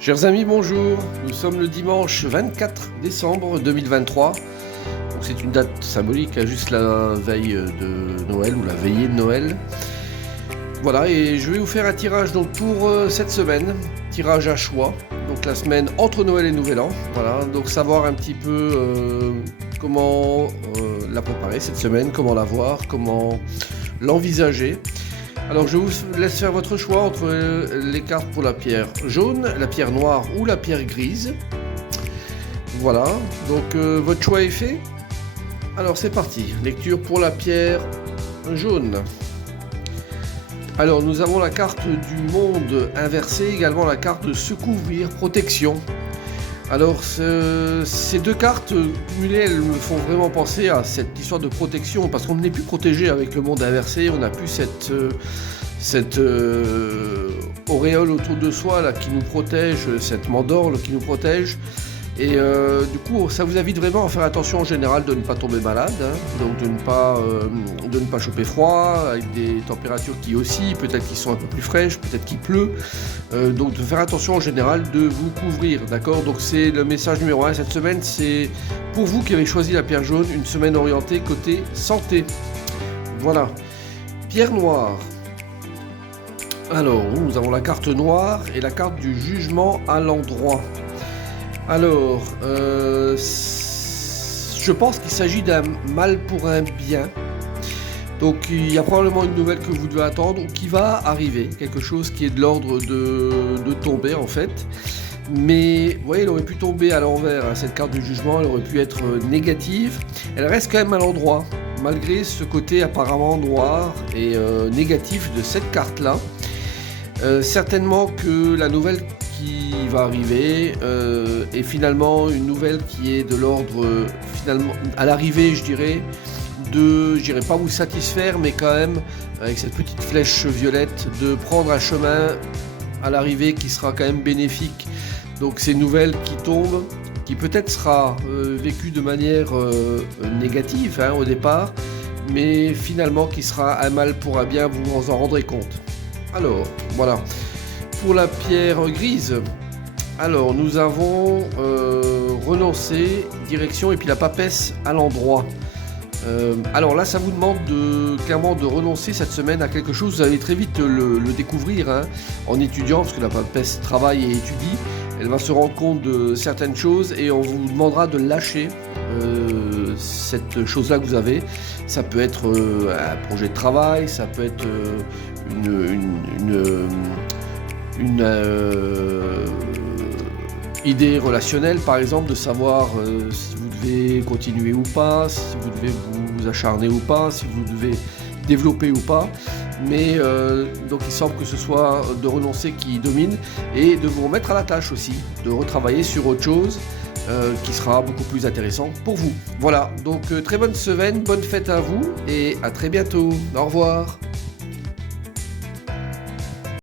Chers amis, bonjour. Nous sommes le dimanche 24 décembre 2023. Donc c'est une date symbolique, juste la veille de Noël ou la veillée de Noël. Voilà, et je vais vous faire un tirage donc pour cette semaine, tirage à choix. Donc la semaine entre Noël et Nouvel An. Voilà, donc savoir un petit peu comment la préparer cette semaine, comment la voir, comment l'envisager. Alors je vous laisse faire votre choix entre les cartes pour la pierre jaune, la pierre noire ou la pierre grise. Voilà, donc votre choix est fait. Alors c'est parti, lecture pour la pierre jaune. Alors nous avons la carte du monde inversé, également la carte de se couvrir, protection. Alors ces deux cartes cumulées, elles me font vraiment penser à cette histoire de protection, parce qu'on n'est plus protégé avec le monde inversé, on n'a plus cette auréole autour de soi là, qui nous protège, cette mandorle qui nous protège. Et du coup, ça vous invite vraiment à faire attention en général de ne pas tomber malade, hein, donc de ne pas choper froid, avec des températures qui oscillent, peut-être qu'ils sont un peu plus fraîches, peut-être qu'il pleut. Donc de faire attention en général de vous couvrir, d'accord? Donc c'est le message numéro 1 cette semaine, c'est pour vous qui avez choisi la pierre jaune, une semaine orientée côté santé. Voilà. Pierre noire. Alors, nous avons la carte noire et la carte du jugement à l'endroit. Alors, je pense qu'il s'agit d'un mal pour un bien. Donc il y a probablement une nouvelle que vous devez attendre ou qui va arriver, quelque chose qui est de l'ordre de tomber en fait. Mais vous voyez, elle aurait pu tomber à l'envers, hein, cette carte du jugement, elle aurait pu être négative. Elle reste quand même à l'endroit, malgré ce côté apparemment noir et négatif de cette carte-là. Certainement que la nouvelle qui va arriver est finalement une nouvelle qui est de l'ordre, finalement, à l'arrivée je dirais pas vous satisfaire, mais quand même, avec cette petite flèche violette, de prendre un chemin à l'arrivée qui sera quand même bénéfique. Donc c'est une nouvelle qui tombe, qui peut-être sera vécue de manière négative hein, au départ, mais finalement qui sera un mal pour un bien, vous vous en rendrez compte. Alors, voilà. Pour la pierre grise, alors nous avons renoncé, direction et puis la papesse à l'endroit. Alors là, ça vous demande clairement de renoncer cette semaine à quelque chose. Vous allez très vite le découvrir hein, en étudiant, parce que la papesse travaille et étudie. Elle va se rendre compte de certaines choses et on vous demandera de lâcher cette chose-là que vous avez. Ça peut être un projet de travail, ça peut être une idée relationnelle, par exemple, de savoir si vous devez continuer ou pas, si vous devez vous acharner ou pas, si vous devez développer ou pas. Mais donc il semble que ce soit de renoncer qui domine et de vous remettre à la tâche aussi, de retravailler sur autre chose qui sera beaucoup plus intéressant pour vous. Voilà, donc très bonne semaine, bonne fête à vous et à très bientôt. Au revoir.